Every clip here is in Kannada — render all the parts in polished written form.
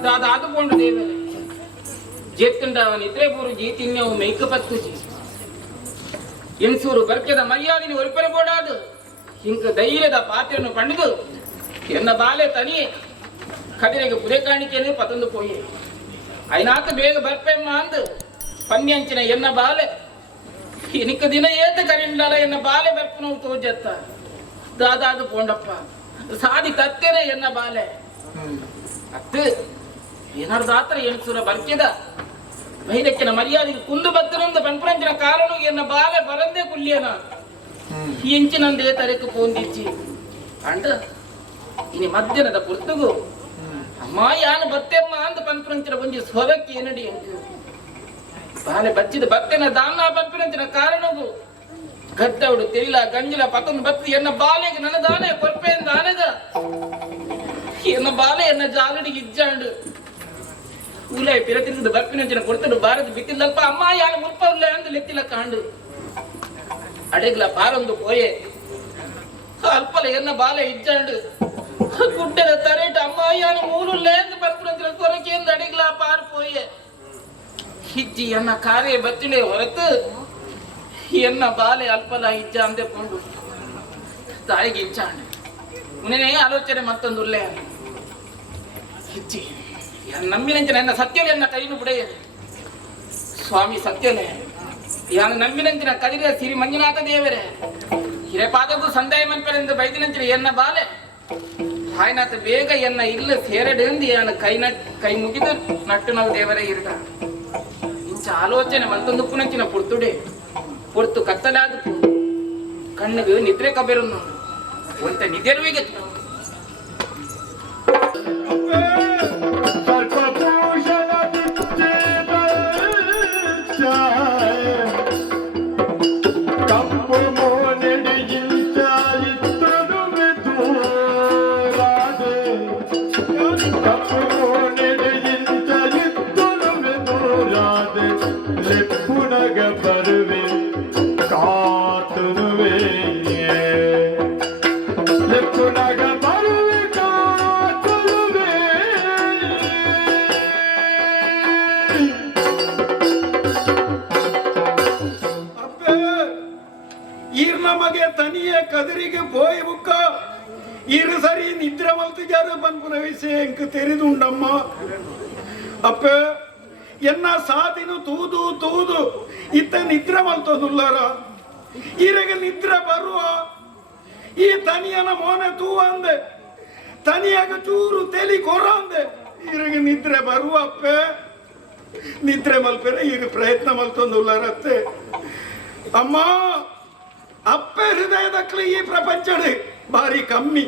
दादा पोंड देवे जेत्तुंडवनि इत्रे पूरु जीतिन्यव मेक पत्तुजी ಎನ್ಸೂರು ಬರ್ಕೆದ ಮರ್ಯಾದಿನ ಒರಿಪರೆ ಬೋಡಾದು ಹಿಂಕ ಧೈರ್ಯದ ಪಾತ್ರೆಯನ್ನು ಪಂಡಿದು ಎನ್ನ ಬಾಲೆ ತನಿಯೇ ಕದಿರೆಗೆ ಪುದೆ ಕಾಣಿಕೆಯನ್ನು ಪತಂದು ಪೋಯಿ ಐನಾತ ಬೇಗ ಬರ್ಪೆಮ್ಮ ಅಂದು ಪನ್ಯಂಚಿನ ಎನ್ನ ಬಾಲೆ ಇನಿಕ ದಿನ ಏತ ಕರಿಂಡಲ ಎನ್ನ ಬಾಲೆ ಬರ್ಪನು ತೋಜತ್ತ ದಾದಾದು ಪೋಂಡಪ್ಪ ಸಾದಿ ತತ್ತೇನೆ ಎನ್ನ ಬಾಲೆ ಅತ್ತು ಏನಾರ್ದು ಆತರ ಎನ್ಸೂರ ಬರ್ಕೆದ ವೈರಕ್ಕಿನ ಮರ್ಯಾದೆಗೆ ಕುಂದು ಬತ್ತನಿಂದ ಪಂಪರಂಚಿನ ಕಾರಣ ಎನ್ನ ಬಾಲೆ ಬರಂದೇ ಕುಲ್ಯನ ಎಂಚಿನಂದೇ ತರೆಕು ಪೋಂದಿಚ್ಚಿ ಅಂಡ ಇನಿ ಮಧ್ಯಾಹ್ನದ ಪುರ್ತಗು ಅಮ್ಮ ಯಾನು ಬತ್ತೆಮ್ಮ ಅಂತ ಪಂಪರಂಚಿನ ಬಂಜಿ ಸ್ವರಕ್ಕೆ ಏನಡಿ ಅಂಕು ಬಾಲೆ ಬಚ್ಚಿದ ಬತ್ತೆನ ದಾನ ಪಂಪರಂಚಿನ ಕಾರಣಗೂ ಗದ್ದವಡು ತೆರಿಲ ಗಂಜಿಲ ಪತೊಂದು ಬತ್ತಿ ಎನ್ನ ಬಾಲೆಗೆ ನನ್ನ ದಾನೆ ಕೊರ್ಪೆಯಿಂದ ದಾನದ ಎನ್ನ ಬಾಲೆ ಎನ್ನ ಜಾಲಡಿಗೆ ಇಜ್ಜಾಂಡು ಊಲೈ ಪಿರತಿಂದ ಬರ್ಪಿನಂಚಿನ ಕೊಡ್ತಡು ಭಾರತ ಬಿತ್ತಿಲ್ಲಪ್ಪ ಅಮ್ಮ ಯಾನು ಮುಲ್ಪಲ್ಲ ಅಂತ ಲೆಕ್ಕಿಲ್ಲ ಕಾಂಡು ಅಡೆಗ್ಲ ಬಾರೊಂದು ಪೋಯೆ ಅಲ್ಪಲ ಎನ್ನ ಬಾಲೆ ಇಜ್ಜಾಂಡು ಗುಡ್ಡದ ತರೇಟ ಅಮ್ಮ ಯಾನು ಮೂರುಲ್ಲೇ ಅಂತ ಬರ್ಪಿನಂಚಿನ ಕೊರಕೆಯಿಂದ ಅಡೆಗ್ಲ ಪಾರು ಪೋಯೆ ಹಿಜ್ಜಿ ಎನ್ನ ಕಾರ್ಯ ಬತ್ತಿಳೆ ಹೊರತು ಎನ್ನ ಬಾಲೆ ಅಲ್ಪಲ ಇಜ್ಜ ಅಂದೆ ಪೋಂಡು ತಾಯಿಗೆ ಇಜ್ಜಾಂಡು ಮುನೇ ಆಲೋಚನೆ ಮತ್ತೊಂದು ಉಲ್ಲೆ ಹಿಜ್ಜಿ ನಂಬಿನಂಚಿನ ಎನ್ನ ಸತ್ಯವೆನ್ನ ಕೈನು ಬುಡೆಯ ಸ್ವಾಮಿ ಸತ್ಯನೇ ಯಾನು ನಂಬಿನಂಚಿನ ಕದಿರ ಸಿರಿ ಮಂಜುನಾಥ ದೇವರೇ ಹಿರೇಪಾದಗೂ ಸಂದಾಯ ಮನ್ಪರೆಂದು ಬೈದಿನಂಚಿನ ಎನ್ನ ಬಾಲೆ ಹಾಯ್ನಾಥ ಬೇಗ ಎನ್ನ ಇಲ್ಲ ಸೇರಡೆಂದು ಯಾನು ಕೈ ಮುಗಿದು ನಟ್ಟು ನಾವು ದೇವರೇ ಇರುದ ಇಂಚ ಆಲೋಚನೆ ಮತ್ತೊಂದು ಪುನಂಚಿನ ಪುರ್ತುಡೆ ಪುರ್ತು ಕತ್ತಲಾದ ಕಣ್ಣಿಗೆ ನಿದ್ರೆ ಕಬೇರನ್ನು ಒಂತ ನಿದ್ರೆವಿಗೆ ಕದರಿಗೆ போய் ಬುಕ್ಕ ಇರು ಸರಿ ನಿದ್ರೆ ಮಲ್ತಿಜಾರು ಬಂಪುನ ವಿಷಯ ಎಂಕ್ ತೆರಿದುಂಡಮ್ಮ ಅಪ್ಪ ಎನ್ನ ಸಾದಿನು ತೂದು ತೂದು ಇತ್ತ ನಿದ್ರೆ ಮಲ್ತದುಲ್ಲಾರ ಇರೆಗೆ ನಿದ್ರೆ ಬರುವ ಈ ತನಿಯನ ಮೋನೆ ತೂ ಅಂದೆ ತನಿಯಾಗ ಚೂರು ತೆಲಿ ಕೊರ ಅಂದೆ ಇರೆಗೆ ನಿದ್ರೆ ಬರುವ ಅಪ್ಪ ನಿದ್ರೆ ಮಲ್ಪೆರೆ ಇರು ಪ್ರಯತ್ನ ಮಲ್ತೊಂದುಲ್ಲಾರತ್ತೆ ಅಮ್ಮ ಅಪ್ಪೆ ಹೃದಯದಕ್ಲು ಈ ಪ್ರಪಂಚಡು ಬಾರಿ ಕಮ್ಮಿ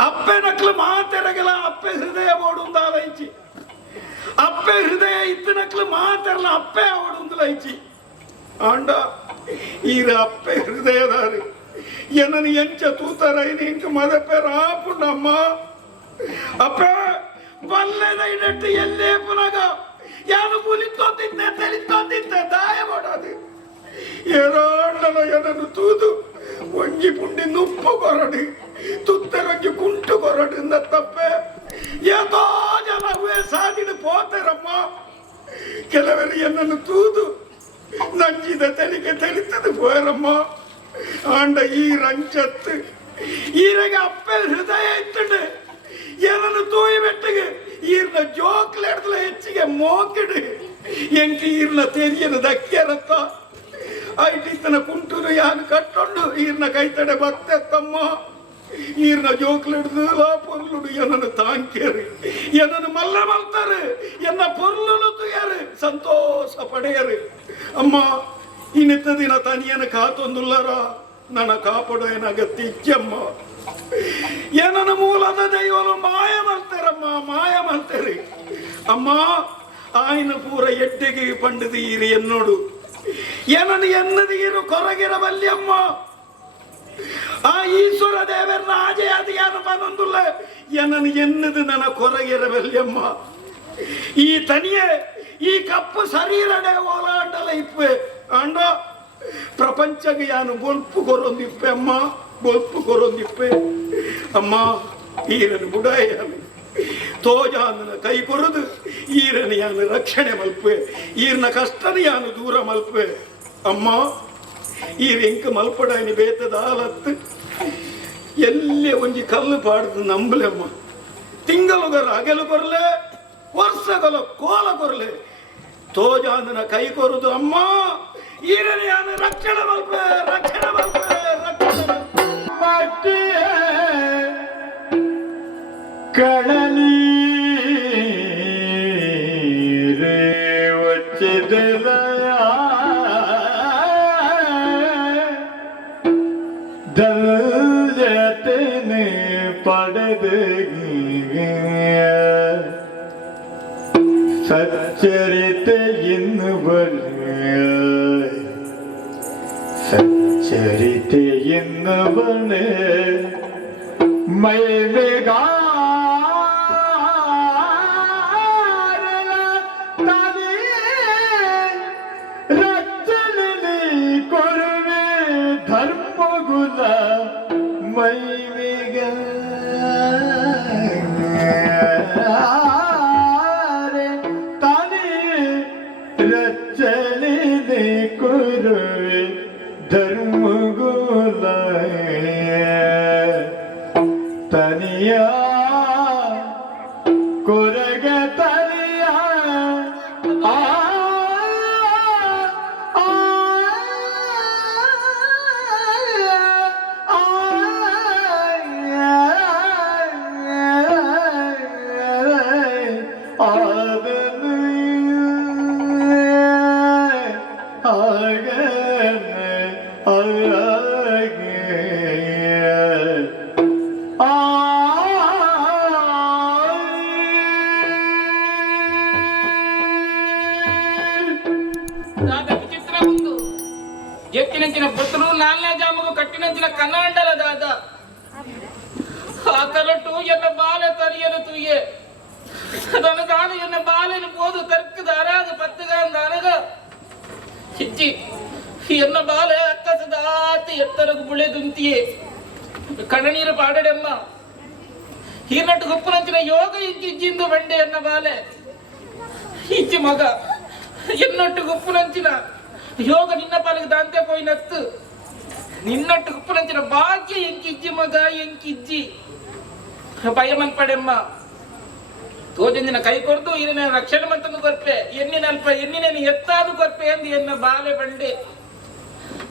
ಅಪ್ಪೆನಕ್ಲು ಮಾತೆರಗಲ ಅಪ್ಪೆ ಹೃದಯ ಓಡುಂದಾಲೈಚಿ ಅಪ್ಪೆ ಹೃದಯ ಇತ್ತನಕ್ಲು ಮಾತೆರಲ ಅಪ್ಪೆ ಓಡುಂದಲೈಚಿ ಆಂಡ ಈರ ಅಪ್ಪೆ ಹೃದಯದಾರಿ ಎನ್ನನು ಎಂಚ ತೂತರೈನಿ ಇಂಕ ಮದಪೆ ರಾಪುಂಡಮ್ಮ ಅಪ್ಪೆ ಬಲ್ಲೆದ ಇಡಟ್ಟು ಎಲ್ಲೇ ಪುನಗ ಯಾನು ಮುಲಿತೋತಿದ್ದೆ ತೆಲಿತೋತಿದ್ದೆ ದಾಯ ಮಾಡೋದು ಏರಾಂಡಲ ಎನನು ತೂದು ಒಂಜಿ ಪುಂಡಿ ನುಪ್ಪು ಕೊರಡು ತುತ್ತರೊಂಜಿ ಕುಂಟು ಕೊರಡು ತಪ್ಪೆ ಏತೋ ಜನವೇ ಸಾದಿಡು ಪೋತರಮ್ಮ ಕೆಲವರು ಎನ್ನನ್ನು ತೂದು ನಂಜಿದ ತೆಲಿಗೆ ತೆಲಿತದು ಪೋರಮ್ಮ ಆಂಡ ಈ ರಂಚತ್ತು ಈರಗೆ ಅಪ್ಪೆ ಹೃದಯ ಇತ್ತುಂಡು ಏನನ್ನು ತೂಯಿ ಬೆಟ್ಟಿಗೆ ಈರ್ನ ಜೋಕ್ಲೆಡ್ಲ ಹೆಚ್ಚಿಗೆ ಮೋಕಿಡು ಎಂಕ ಈರ್ನ ತೆರಿಯನ ದಕ್ಕ್ಯರತ್ತ ಐಟಿತ್ತನ ಕುಂಟುನು ಯಾನು ಕಟ್ಟೊಂಡು ಈರ್ನ ಕೈತಡೆ ಬತ್ತೆ ತಮ್ಮ ಈರ್ನ ಜೋಕ್ಲಿಡ್ದು ಲಾ ಪೊರ್ಲುಡು ಎನ್ನನ್ನು ತಾಂಕ್ಯರು ಎನ್ನನ್ನು ಮಲ್ಲ ಮಲ್ತಾರೆ ಎನ್ನ ಪೊರ್ಲುನು ತುಯರು ಸಂತೋಷ ಪಡೆಯರು ಅಮ್ಮ ಇನ್ನಿತ್ತ ದಿನ ತನಿಯನ ಕಾತೊಂದುಲ್ಲಾರ ನನ್ನ ಕಾಪಾಡೋ ಏನಾಗತ್ತೆ ಇಚ್ಚಮ್ಮ ಏನನ ಮೂಲದ ದೈವಲು ಮಾಯ ಮಲ್ತಾರಮ್ಮ ಮಾಯ ಮಲ್ತಾರೆ ಅಮ್ಮ ಆಯ್ನ ಪೂರ ಎಡ್ಡೆಗೆ ಪಂಡದು ಈರಿ ಎನ್ನೋಡು ಏನನ್ನು ಎನ್ನದಿಗಿರು ಕೊರಗಿರಬಲ್ಲಿ ಅಮ್ಮ ಆ ಈಶ್ವರ ದೇವರನ್ನ ಆಜೆ ಅದಿಯಾನು ಬಂದೊಂದುಲ್ಲ ಏನನ್ನು ಎನ್ನದು ನನ್ನ ಕೊರಗಿರಬಲ್ಲಿ ಅಮ್ಮ ಈ ತನಿಯೇ ಈ ಕಪ್ಪು ಶರೀರಡೆ ಓಲಾಂಡಲ ಇಪ್ಪೆ ಅಂಡ ಪ್ರಪಂಚಗೆ ಯಾನು ಬೊಲ್ಪು ಕೊರೊಂದಿಪ್ಪೆ ಅಮ್ಮ ಬೊಲ್ಪು ಕೊರೊಂದಿಪ್ಪೆ ಅಮ್ಮ ಈರನು ಬುಡಾಯ ತೋಜಾಂದನ ಕೈ ಕೊರದು ಈರನ ಯಾನು ರಕ್ಷಣೆ ಮಲ್ಪೆ ಈರ್ನ ಕಷ್ಟನ ಯಾನು ದೂರ ಮಲ್ಪೆ ಅಮ್ಮ ಈರ್ ಎಂಕ ಮಲ್ಪಡಾಯಿನಿ ಬೇತದ ಆಲತ್ತು ಎಲ್ಲೇ ಒಂಜಿ ಕಲ್ಲು ಪಾಡ್ದು ನಂಬಲಮ್ಮ ತಿಂಗಳುಗರ ಅಗೆಲು ಕೊರ್ಲೆ ವರ್ಷಗಳ ಕೋಲ ಕೊರ್ಲೆ ತೋಜಾಂದನ ಕೈ ಕೊರದು ಅಮ್ಮ ಈರನ ಯಾನು ರಕ್ಷಣೆ ಮಲ್ಪೆ ರಕ್ಷಣೆ ಮಲ್ಪೆ ರಕ್ಷಣೆ ಮಲ್ಪೆ ಕಡಲಿ ರೇ ವಚ್ಚಿದಲಯ ದಲ್ಯತೆನೆ ಪಡೆದು ಸಚ್ಚರಿತೆ ಇನ್ನು ಸಚ್ಚರಿತೆ ಇನ್ನು ಬನೆ ಮೈ ಬೇಗಾ ಧರ್ಮಗುಲ ಮೈವೇಗ ತಾನೇ ರಚನೆ ಕುರುವೆ ಧರ್ಮಗುಲ ತನಿಯ ಕೊರಗ ತನಿಯ ವಿಚಿತ್ರ ಒಂದು ಎತ್ತಿನಂಚಿನ ಪುತ್ರರು ನಾಲ್ನೇ ಜಾಮಗು ಕಟ್ಟಿನಂಚಿನ ಕನ್ನಡಲ ದಾದ ಆ ಕರಟು ಎನ್ನ ಬಾಲೆ ತರಿಯಲು ತೂಯೆ ಅದನಗಾದ ಎನ್ನ ಬಾಲೆನು போது தர்க்கது அராது பத்துகாந்த அனக ಚಿಚ್ಚಿ ಎನ್ನ ಬಾಲೆ ಅಕ್ಕಸದಾತಿ ಎತ್ತರಗು ಬುಳೆ ದುಂತಿಯೇ ಕಣ್ಣನೀರು ಪಾಡಡೆಮ್ಮ ಹೀನಟ್ಟು ಗುಪ್ಪುನಂಚಿನ ಯೋಗ ಇಜ್ಜಿಂದು ಬಂಡೆ ಎನ್ನ ಬಾಲೆ ಇಜ್ಜಿ ಮಗ ಎನ್ನಟ್ಟು ಗುಪ್ಪುನಂಚಿನ ಯೋಗ ನಿನ್ನ ಪಾಲಿಗೆ ದಾಂತೆ ಪೋಯಿನತ್ತು ನಿನ್ನಟ್ಟು ಗುಪ್ಪುನಂಚಿನ ಭಾಗ್ಯ ಎಂಕಿಜ್ಜಿ ಮಗ ಎಂಕಿಜ್ಜಿ ಭಯಮನ್ ಪಡೆಮ್ಮ ತೋಜಂಜಿನ ಕೈ ಕೊರ್ದು ಇರಿನ ರಕ್ಷಣೆ ಮಂತಂದು ಕೊರ್ಪೆ ಎನ್ನಿನಲ್ಪ ಎನ್ನಿನೇನು ಎತ್ತಾದು ಕೊರ್ಪೆ ಎಂದು ಎನ್ನ ಬಾಲೆ ಬಂಡೆ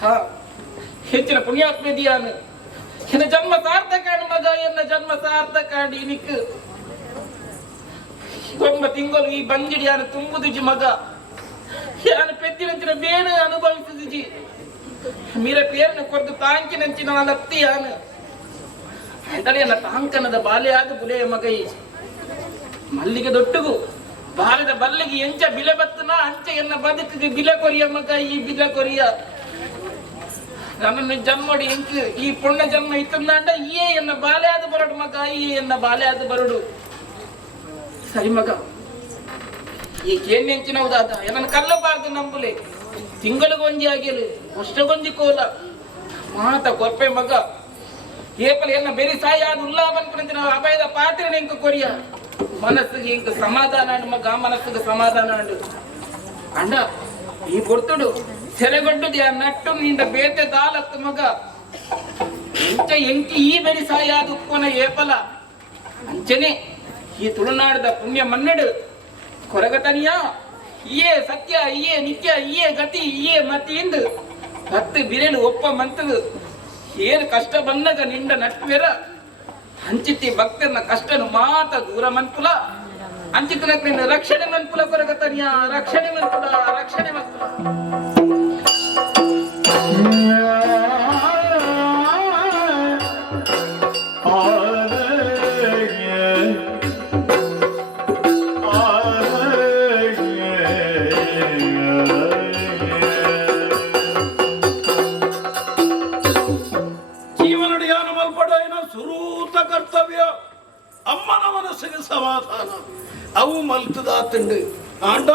ಹಾ ಹೆಚ್ಚಿನ ಪುಣ್ಯಾತ್ಮೆದಿಯಾನು ಎನ್ನ ಜನ್ಮ ಸಾರ್ಥಕಾಡು ಮಗ ಎನ್ನ ಜನ್ಮ ಸಾರ್ಥಕಾಡು ಇನಿಕ್ ಒಮ್ಮ ತಿಂಗಳು ಈ ಬಂಜಿಡಿಯಾನು ತುಂಬುದುಜಿ ಮಗ ಯಾನು ಪೆದ್ದಿನಂಚಿನ ಬೇನು ಅನುಭವಿಸುದುಜಿ ಮೀರ ಪೇರನ್ನು ಕೊರ್ದು ತಾಂಕಿನಂಚಿನ ಲತ್ತಿಯಾನು ಎಂತಳೆಯನ್ನ ತಾಂಕನದ ಬಾಲೆಯಾದ ಬುಲೆಯ ಮಗ ಈ ಮಲ್ಲಿಗೆ ದೊಟ್ಟುಗು ಬಾಲದ ಬಲ್ಲಿಗೆ ಎಂಚ ಬಿಲೆ ಬತ್ತನ ಅಂಚ ಎನ್ನ ಬದುಕಿಗೆ ಬಿಲೆ ಕೊರಿಯ ಮಗ ಈ ಬಿಲೆ ಕೊರಿಯ ನನ್ನನ್ನು ಜನ್ಮಡಿ ಎಂಕ ಈ ಪುಣ್ಯ ಜನ್ಮ ಇತ್ತಂದಾಂಡ ಈ ಎನ್ನ ಬಾಲೆಯಾದ ಬರಡು ಮಗ ಈ ಎನ್ನ ಬಾಲೆಯಾದ ಬರಡು ಸರಿ ಮಗ ಈ ಕೇನ್ನೆಂಚಿನವುದಾದ ಏನನ್ನು ಕಲ್ಲಬಾರ್ದು ನಂಬುಲೆ ತಿಂಗಳಿಗೊಂಜಿ ಆಗಿಲು ವರ್ಷಗೊಂಜಿ ಕೋಲ ಮಾತ ಗೊಪ್ಪೆ ಮಗ ಏಪಲ್ ಎನ್ನ ಬೆರಿ ಸಾಯಿ ಆದ ಉಲ್ಲಾಪನ ಅಭಯದ ಪಾತ್ರ ಎಂಕ ಕೊರಿಯ ಮನಸ್ಸಿಗೆ ಇಂಕ ಸಮಾಧಾನ ಮಗ ಮನಸ್ಸಿಗೆ ಸಮಾಧಾನ ಅಂಡ ಈ ಕೊಡ್ತುಡು ಸೆರೆಗೊಡ್ಡುದು ನಟ್ಟು ನಿಂದ ಬೇತೆ ದಾಲತ್ತು ಮಗ ಎಂಚ ಎಂಕಿ ಈ ಬೆರಿ ಸಾಯಿ ಆದ ಉಪ್ಪನ ಏಪಲ ಅಂಚನೆ ಈ ತುಳುನಾಡದ ಪುಣ್ಯ ಮನ್ನಡು ಕೊರಗತನಿಯ ಇಯೇ ಸತ್ಯ ಇಯೇ ನಿತ್ಯ ಇಯೇ ಗತಿ ಇಯೇ ಮತಿ ಎಂದು ಹತ್ತು ಬಿರೆಲು ಒಪ್ಪ ಮಂತದು ಏನು ಕಷ್ಟ ಬಂದಾಗ ನಿಂಡ ನಟ್ವೆರ ಹಂಚಿತಿ ಭಕ್ತನ ಕಷ್ಟನು ಮಾತ ದೂರ ಮನ್ಪುಲ ಅಂಚಿತನ ರಕ್ಷಣೆ ಮನ್ಪುಲ ಕೊರಗತನಿಯ ರಕ್ಷಣೆ ಮನ್ಪುಲ ರಕ್ಷಣೆ ಮನ್ಪುಲ ಕರ್ತವ್ಯ ಅಮ್ಮನ ಮನಸ್ಸಿಗೆ ಸಮಾಧಾನ ಅವು ಮಲ್ತದಾತಂಡು ಆಂಡ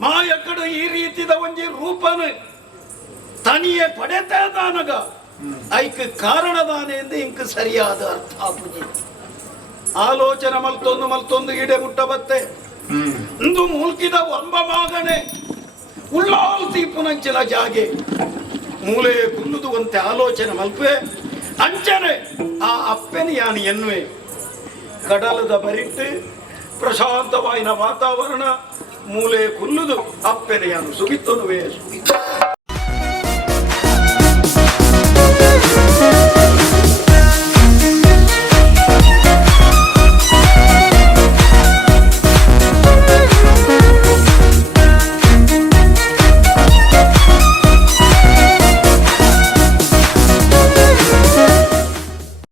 ಮಾಯಕಡ ಈ ರೀತಿದ ಒಂಜಿ ರೂಪನ ತನಿಯೇ ಪಡೆತದಾನಗ ಐಕ್ ಕಾರಣದಾನೆ ಎಂದು ಇಂಕ ಸರಿಯಾದ ಅರ್ಥ ಆಗುದಿ ಆಲೋಚನೆ ಮಲ್ತೊಂದು ಈಡೆ ಮುಟ್ಟ ಬತ್ತೆ ಇಂದು ಮೂಲ್ಕಿದ ಒಂಬ ಮಾಗಣೆ ಉಳ್ಳಾಲ್ ತೀಪುನಂಚಿನ ಜಾಗೆ ಮೂಲೆ ಕುಲ್ಲುದುವಂತೆ ಆಲೋಚನೆ ಮಲ್ಪೆ ಅಂಚನೆ ಆ ಅಪ್ಪೆನ ಯಾನು ಎನ್ನುವೆ ಕಡಲದ ಬರಿಟ್ಟು ಪ್ರಶಾಂತವಾಯಿನ ವಾತಾವರಣ ಮೂಲೆ ಕುಲ್ಲುದು ಅಪ್ಪೆನ ಯಾನು ಸುಗಿತ್ತನುವೆ